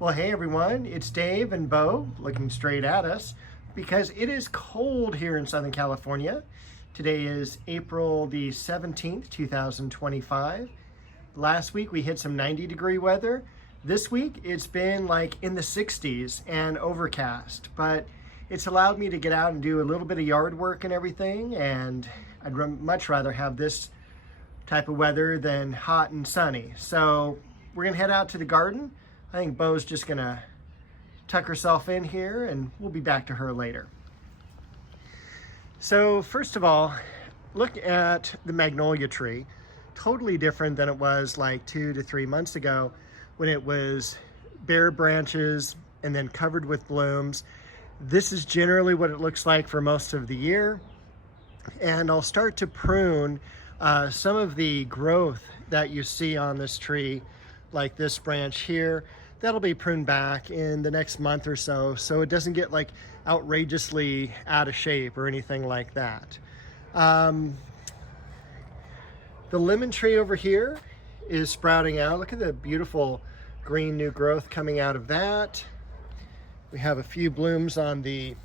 Well, hey everyone, it's Dave and Bo looking straight at us because it is cold here in Southern California. Today is April the 17th, 2025. Last week we hit some 90-degree weather. This week it's been like in the 60s and overcast, but it's allowed me to get out and do a little bit of yard work and everything, and I'd much rather have this type of weather than hot and sunny. So we're gonna head out to the garden. I think Bo's just gonna tuck herself in here and we'll be back to her later. So first of all, look at the magnolia tree. Totally different than it was like 2 to 3 months ago when it was bare branches and then covered with blooms. This is generally what it looks like for most of the year. And I'll start to prune some of the growth that you see on this tree, like this branch here. That'll be pruned back in the next month or so, so it doesn't get like outrageously out of shape or anything like that. The lemon tree over here is sprouting out. Look at the beautiful green new growth coming out of that. We have a few blooms on the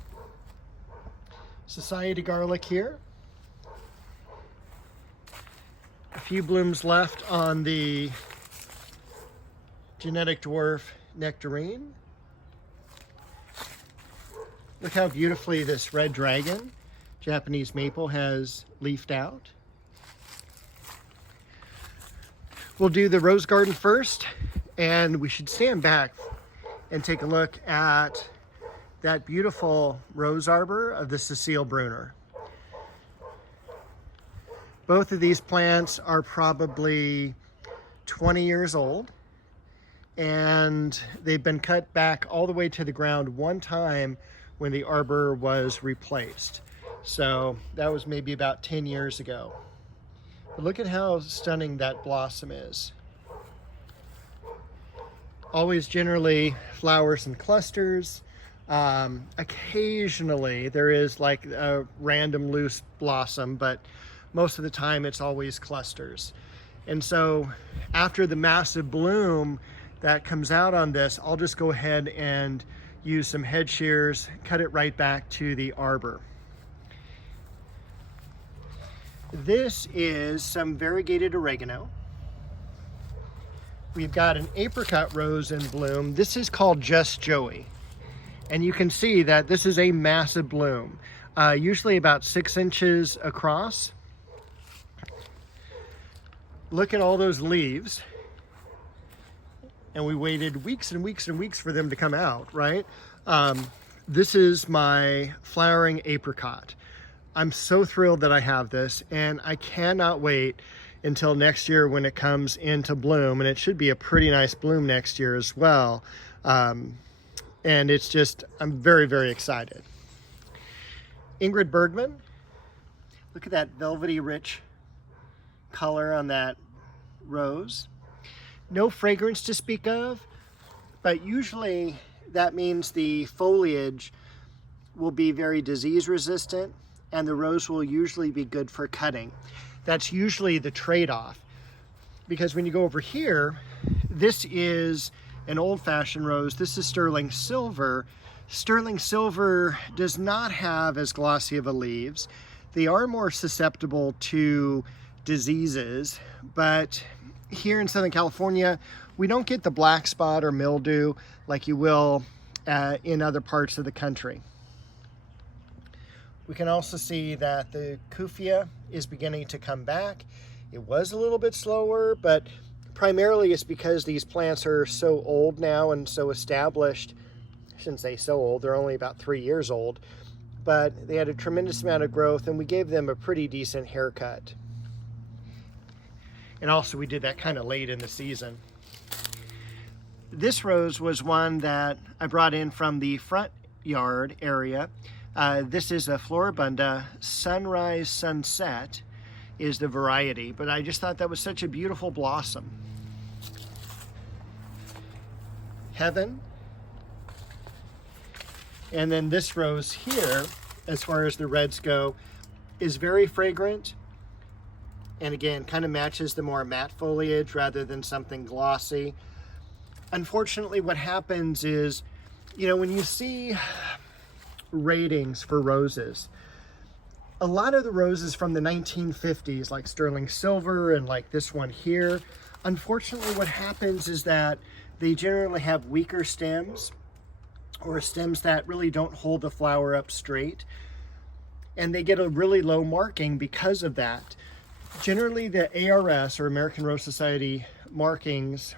society garlic here. A few blooms left on the genetic dwarf nectarine. Look how beautifully this red dragon, Japanese maple, has leafed out. We'll do the rose garden first, and we should stand back and take a look at that beautiful rose arbor of the Cecile Brunner. Both of these plants are probably 20 years old, and they've been cut back all the way to the ground one time when the arbor was replaced. So that was maybe about 10 years ago. But look at how stunning that blossom is. Always generally flowers in clusters. Occasionally there is like a random loose blossom, but most of the time it's always clusters. And so after the massive bloom that comes out on this, I'll just go ahead and use some head shears, cut it right back to the arbor. This is some variegated oregano. We've got an apricot rose in bloom. This is called Just Joey. And you can see that this is a massive bloom, usually about 6 inches across. Look at all those leaves. And we waited weeks and weeks and weeks for them to come out, right? This is my flowering apricot. I'm so thrilled that I have this, and I cannot wait until next year when it comes into bloom, and it should be a pretty nice bloom next year as well. And it's just, I'm very, very excited. Ingrid Bergman, look at that velvety rich color on that rose. No fragrance to speak of, but usually that means the foliage will be very disease resistant and the rose will usually be good for cutting. That's usually the trade-off, because when you go over here, this is an old-fashioned rose. This is sterling silver. Sterling silver does not have as glossy of a leaves. They are more susceptible to diseases, but here in Southern California, we don't get the black spot or mildew like you will in other parts of the country. We can also see that the Kufia is beginning to come back. It was a little bit slower, but primarily it's because these plants are so old now and so established. I shouldn't say so old, they're only about 3 years old, but they had a tremendous amount of growth and we gave them a pretty decent haircut. And also we did that kind of late in the season. This rose was one that I brought in from the front yard area. This is a Floribunda. Sunrise Sunset is the variety, but I just thought that was such a beautiful blossom. Heaven. And then this rose here, as far as the reds go, is very fragrant. And again, kind of matches the more matte foliage rather than something glossy. unfortunately, what happens is, you know, when you see ratings for roses, a lot of the roses from the 1950s, like sterling silver and like this one here, unfortunately what happens is that they generally have weaker stems, or stems that really don't hold the flower up straight, and they get a really low marking because of that. Generally, the ARS, or American Rose Society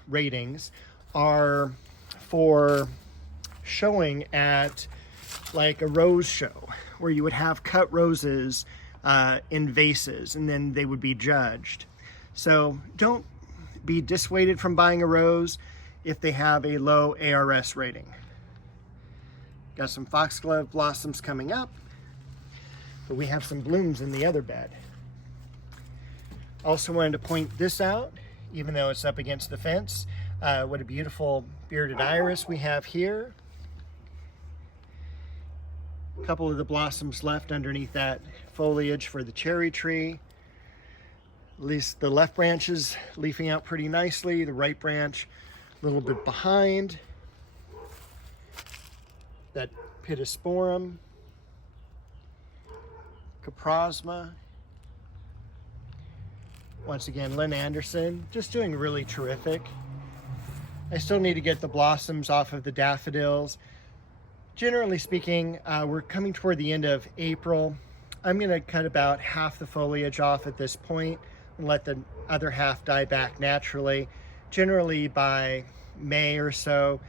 ratings are for showing at like a rose show, where you would have cut roses in vases, and then they would be judged. So don't be dissuaded from buying a rose if they have a low ARS rating. Got some foxglove blossoms coming up, but we have some blooms in the other bed. Also wanted to point this out, even though it's up against the fence. What a beautiful bearded iris we have here. A couple of the blossoms left underneath that foliage for the cherry tree. At least the left branch is leafing out pretty nicely. The right branch a little bit behind. That Pittosporum, Caprosma. Once again, Lynn Anderson, just doing really terrific. I still need to get the blossoms off of the daffodils. Generally speaking, we're coming toward the end of April. I'm going to cut about half the foliage off at this point and let the other half die back naturally. Generally by May or so,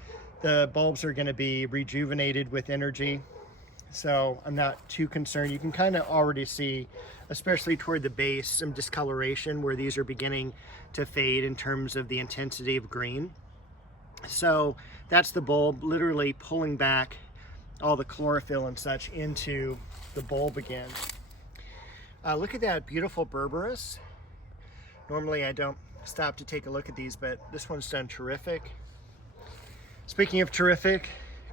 the bulbs are going to be rejuvenated with energy. So I'm not too concerned. You can kind of already see, especially toward the base, some discoloration where these are beginning to fade in terms of the intensity of green. So that's the bulb literally pulling back all the chlorophyll and such into the bulb again. Look at that beautiful berberis. Normally I don't stop to take a look at these, but this one's done terrific. Speaking of terrific,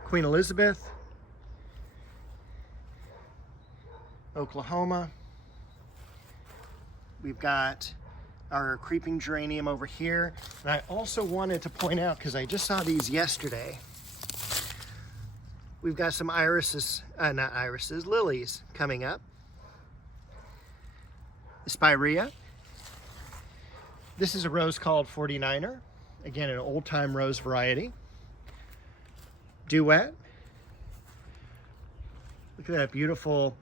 Queen Elizabeth, Oklahoma. We've got our creeping geranium over here. And I also wanted to point out, because I just saw these yesterday, we've got some lilies coming up. Spirea. This is a rose called 49er. Again, an old-time rose variety. Duet. Look at that beautiful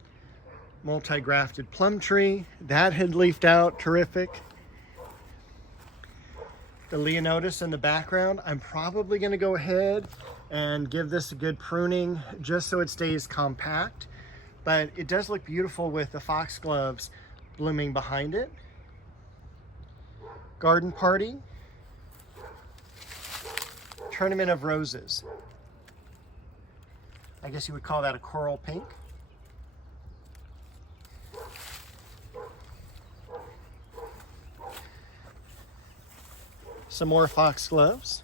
multi-grafted plum tree. That had leafed out terrific. The Leonotis in the background. I'm probably going to go ahead and give this a good pruning just so it stays compact. But it does look beautiful with the foxgloves blooming behind it. Garden Party. Tournament of Roses. I guess you would call that a coral pink. Some more foxgloves.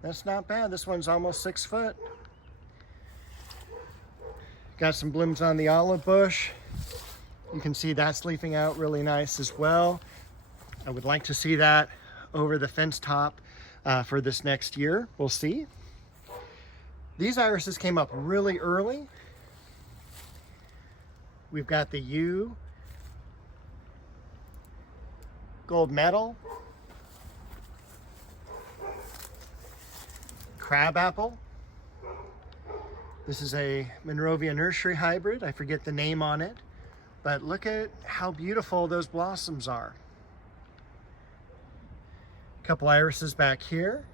That's not bad. This one's almost 6 foot. Got some blooms on the olive bush. You can see that's leafing out really nice as well. I would like to see that over the fence top for this next year. We'll see. These irises came up really early. We've got the U Gold Medal, CrabApple. This is a Monrovia nursery hybrid. I forget the name on it, but look at how beautiful those blossoms are. A couple irises back here.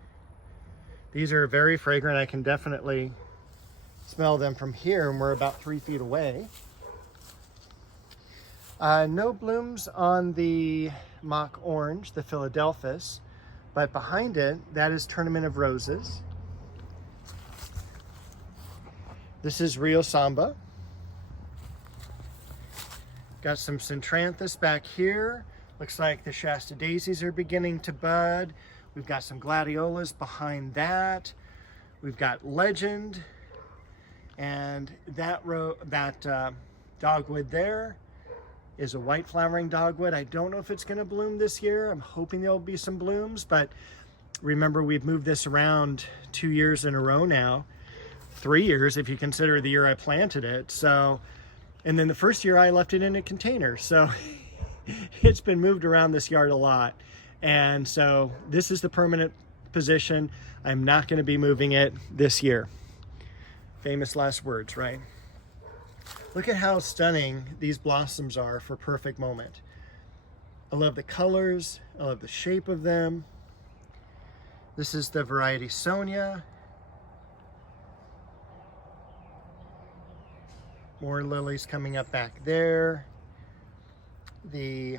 These are very fragrant. I can definitely smell them from here, and we're about 3 feet away. No blooms on the mock orange, the Philadelphus, but behind it, that is Tournament of Roses. This is Rio Samba. Got some Centranthus back here. Looks like the Shasta daisies are beginning to bud. We've got some gladiolas behind that. We've got Legend, and that dogwood there is a white flowering dogwood. I don't know if it's going to bloom this year. I'm hoping there'll be some blooms, but remember, we've moved this around 2 years in a row now, 3 years if you consider the year I planted it. So, and then the first year I left it in a container. So it's been moved around this yard a lot. And so this is the permanent position. I'm not going to be moving it this year. Famous last words, right? Look at how stunning these blossoms are for perfect moment. I love the colors. I love the shape of them. This is the variety Sonia. More lilies coming up back there. The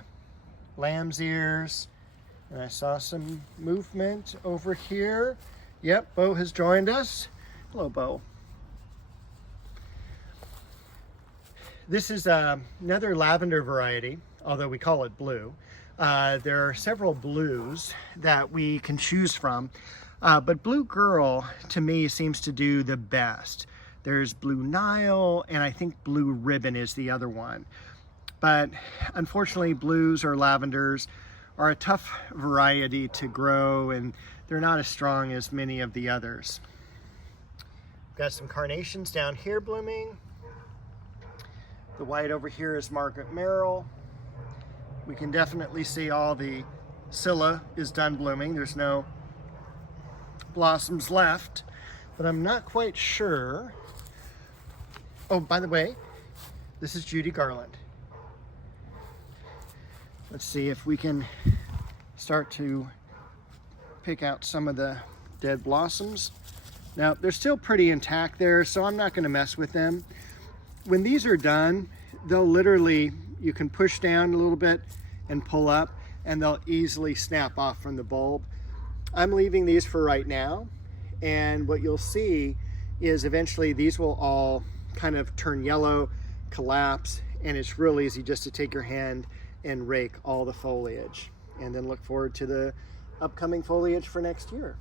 lamb's ears. And I saw some movement over here. Yep, Bo has joined us. Hello, Bo. This is another lavender variety, although we call it blue. There are several blues that we can choose from, but Blue Girl to me seems to do the best. There's Blue Nile, and I think Blue Ribbon is the other one. But unfortunately, blues or lavenders are a tough variety to grow, and they're not as strong as many of the others. Got some carnations down here blooming. The white over here is Margaret Merrill. We can definitely see all the Scilla is done blooming. There's no blossoms left, but I'm not quite sure. Oh, by the way, this is Judy Garland. Let's see if we can start to pick out some of the dead blossoms. Now, they're still pretty intact there, so I'm not going to mess with them. When these are done, they'll literally, you can push down a little bit and pull up, and they'll easily snap off from the bulb. I'm leaving these for right now, and what you'll see is eventually these will all kind of turn yellow, collapse, and it's real easy just to take your hand and rake all the foliage, and then look forward to the upcoming foliage for next year.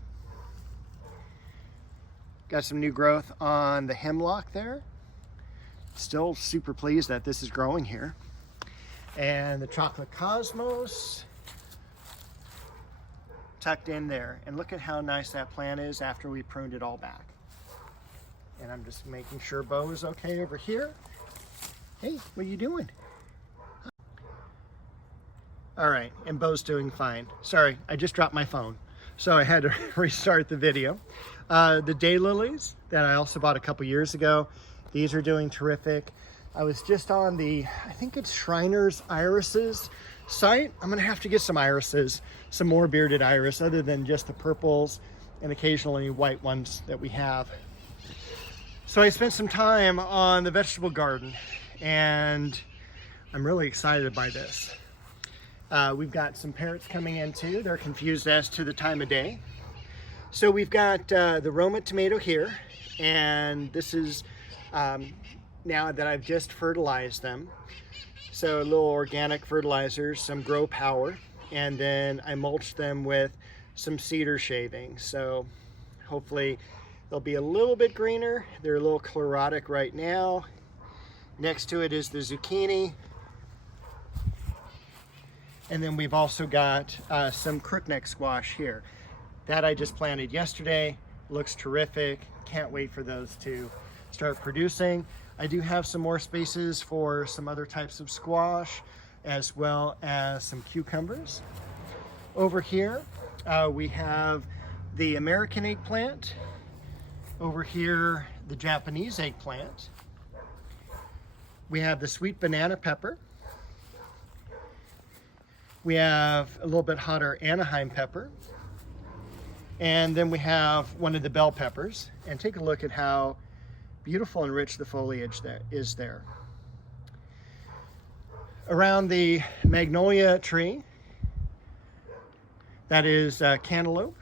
Got some new growth on the hemlock there. Still super pleased that this is growing here. And the chocolate cosmos tucked in there. And look at how nice that plant is after we pruned it all back. And I'm just making sure Bo is okay over here. Hey, what are you doing? All right, and Bo's doing fine. Sorry, I just dropped my phone, so I had to restart the video. The daylilies that I also bought a couple years ago, these are doing terrific. I was just on the, I think it's Shriner's Irises site. I'm gonna have to get some irises, some more bearded iris, other than just the purples and occasionally white ones that we have. So I spent some time on the vegetable garden, and I'm really excited by this. We've got some parrots coming in too. They're confused as to the time of day. So we've got the Roma tomato here, and this is now that I've just fertilized them. So a little organic fertilizer, some Grow Power, and then I mulched them with some cedar shavings. So hopefully they'll be a little bit greener. They're a little chlorotic right now. Next to it is the zucchini. And then we've also got some crookneck squash here. That I just planted yesterday. Looks terrific. Can't wait for those to start producing. I do have some more spaces for some other types of squash, as well as some cucumbers. Over here, we have the American eggplant. Over here, the Japanese eggplant. We have the sweet banana pepper. We have a little bit hotter Anaheim pepper. And then we have one of the bell peppers. And take a look at how beautiful and rich the foliage that is there. Around the magnolia tree, that is cantaloupe.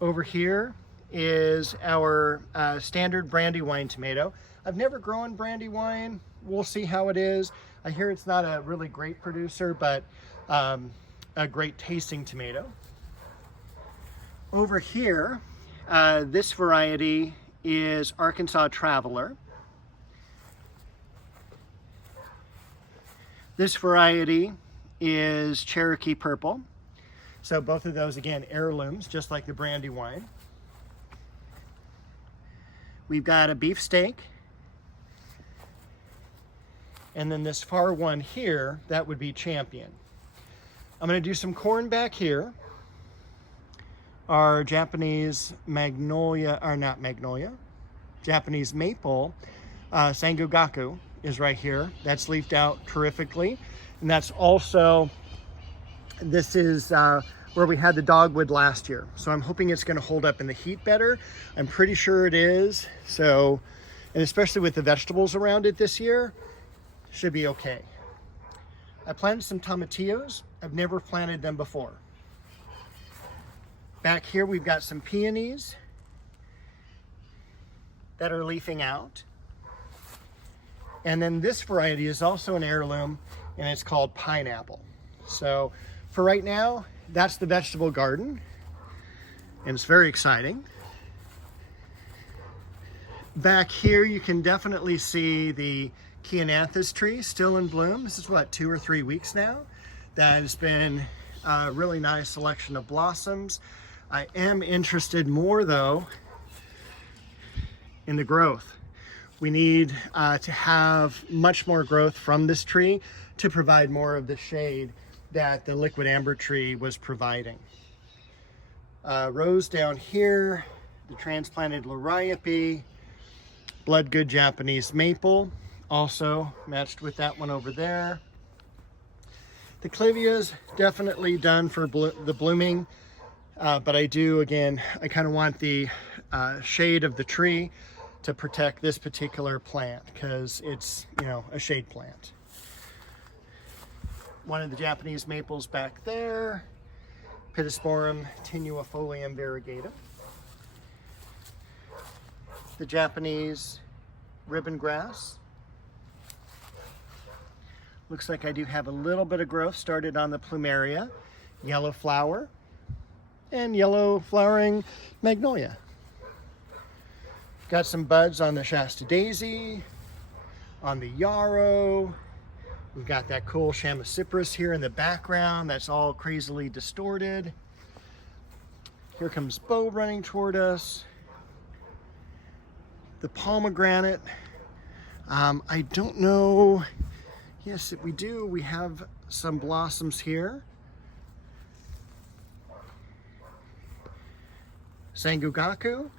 Over here is our standard Brandywine tomato. I've never grown Brandywine. We'll see how it is. I hear it's not a really great producer, but a great tasting tomato. Over here, this variety is Arkansas Traveler. This variety is Cherokee Purple. So both of those, again, heirlooms, just like the Brandywine. We've got a beefsteak. And then this far one here, that would be Champion. I'm going to do some corn back here. Our Japanese magnolia, or not magnolia, Japanese maple, Sangogaku is right here. That's leafed out terrifically. And that's also, this is where we had the dogwood last year. So I'm hoping it's going to hold up in the heat better. I'm pretty sure it is. So, and especially with the vegetables around it this year, should be okay. I planted some tomatillos. I've never planted them before. Back here we've got some peonies that are leafing out. And then this variety is also an heirloom, and it's called Pineapple. So for right now, that's the vegetable garden, and it's very exciting. Back here you can definitely see the Chiananthus tree still in bloom. This is what, 2 or 3 weeks now. That has been a really nice selection of blossoms. I am interested more though in the growth. We need to have much more growth from this tree to provide more of the shade that the liquid amber tree was providing. Rose down here, the transplanted liriope, bloodgood Japanese maple, also matched with that one over there. The clivia's definitely done for the blooming, but I do, again, I kind of want the shade of the tree to protect this particular plant because it's, you know, a shade plant. One of the Japanese maples back there, Pittosporum tenuifolium variegatum. The Japanese ribbon grass. Looks like I do have a little bit of growth started on the plumeria, yellow flower, and yellow flowering magnolia. Got some buds on the Shasta daisy, on the yarrow. We've got that cool chamaecyparis here in the background that's all crazily distorted. Here comes Bo running toward us. The pomegranate. I don't know. Yes, we do. We have some blossoms here. Sangogaku.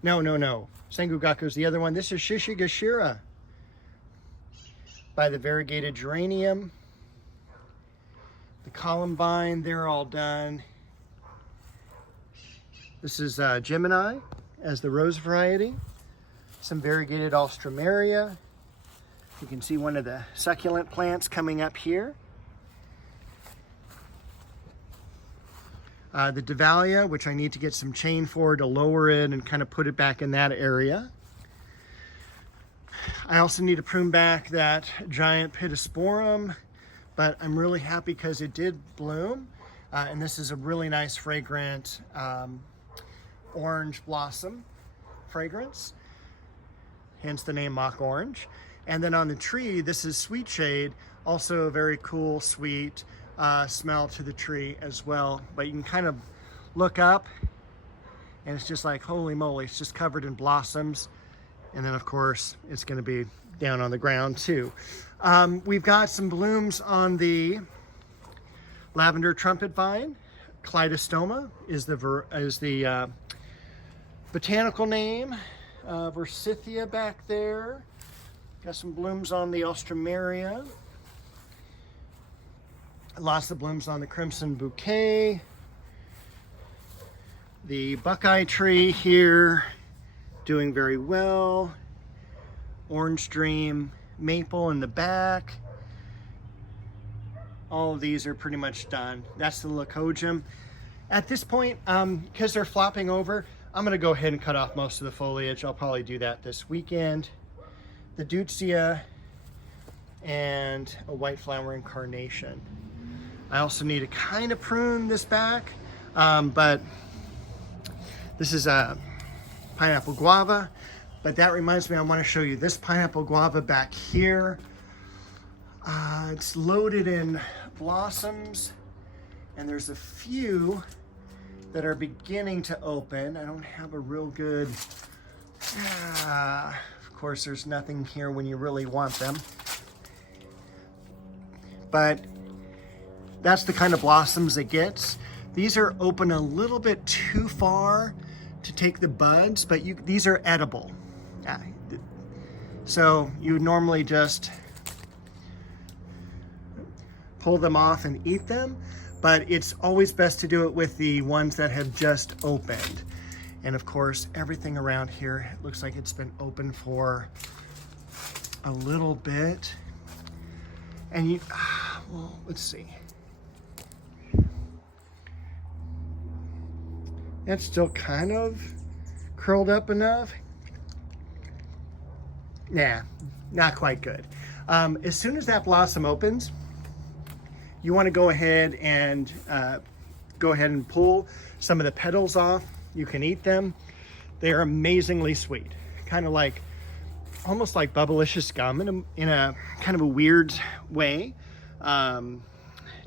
No. Sangogaku is the other one. This is Shishigashira by the variegated geranium. The columbine, they're all done. This is Gemini as the rose variety. Some variegated alstroemeria. You can see one of the succulent plants coming up here. The Devalia, which I need to get some chain for to lower it and kind of put it back in that area. I also need to prune back that giant Pittosporum, but I'm really happy because it did bloom. And this is a really nice fragrant orange blossom fragrance, hence the name mock orange. And then on the tree, this is Sweet Shade, also a very cool, sweet smell to the tree as well. But you can kind of look up and it's just like, holy moly, it's just covered in blossoms. And then of course, it's gonna be down on the ground too. We've got some blooms on the lavender trumpet vine. Cleidostoma is the botanical name. Versithia back there. Got some blooms on the alstroemeria. Lots of blooms on the crimson bouquet. The buckeye tree here doing very well. Orange dream maple in the back. All of these are pretty much done. That's the leucojum. At this point, because they're flopping over, I'm gonna go ahead and cut off most of the foliage. I'll probably do that this weekend. The Deutzia and a white flowering carnation. I also need to kind of prune this back, but this is a pineapple guava. But that reminds me, I want to show you this pineapple guava back here. It's loaded in blossoms, and there's a few that are beginning to open. I don't have a real good, of course there's nothing here when you really want them. But that's the kind of blossoms it gets. These are open a little bit too far to take the buds, but these are edible. So you would normally just pull them off and eat them, but it's always best to do it with the ones that have just opened. And of course, everything around here, it looks like it's been open for a little bit. And well, let's see. That's still kind of curled up enough. Nah, not quite good. As soon as that blossom opens, you want to go ahead and pull some of the petals off. You can eat them. They are amazingly sweet, kind of like, almost like Bubblicious gum in a kind of a weird way.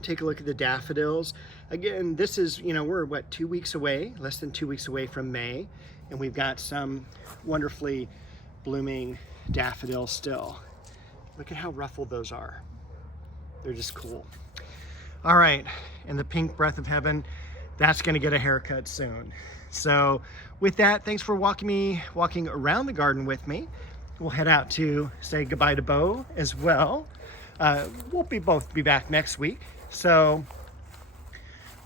Take a look at the daffodils. Again, this is, we're what, 2 weeks away, less than 2 weeks away from May, and we've got some wonderfully blooming daffodils still. Look at how ruffled those are. They're just cool. All right, and the pink breath of heaven, that's gonna get a haircut soon. So with that, thanks for walking around the garden with me. We'll head out to say goodbye to Bo as well. We'll both be back next week. So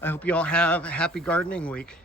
I hope you all have a happy gardening week.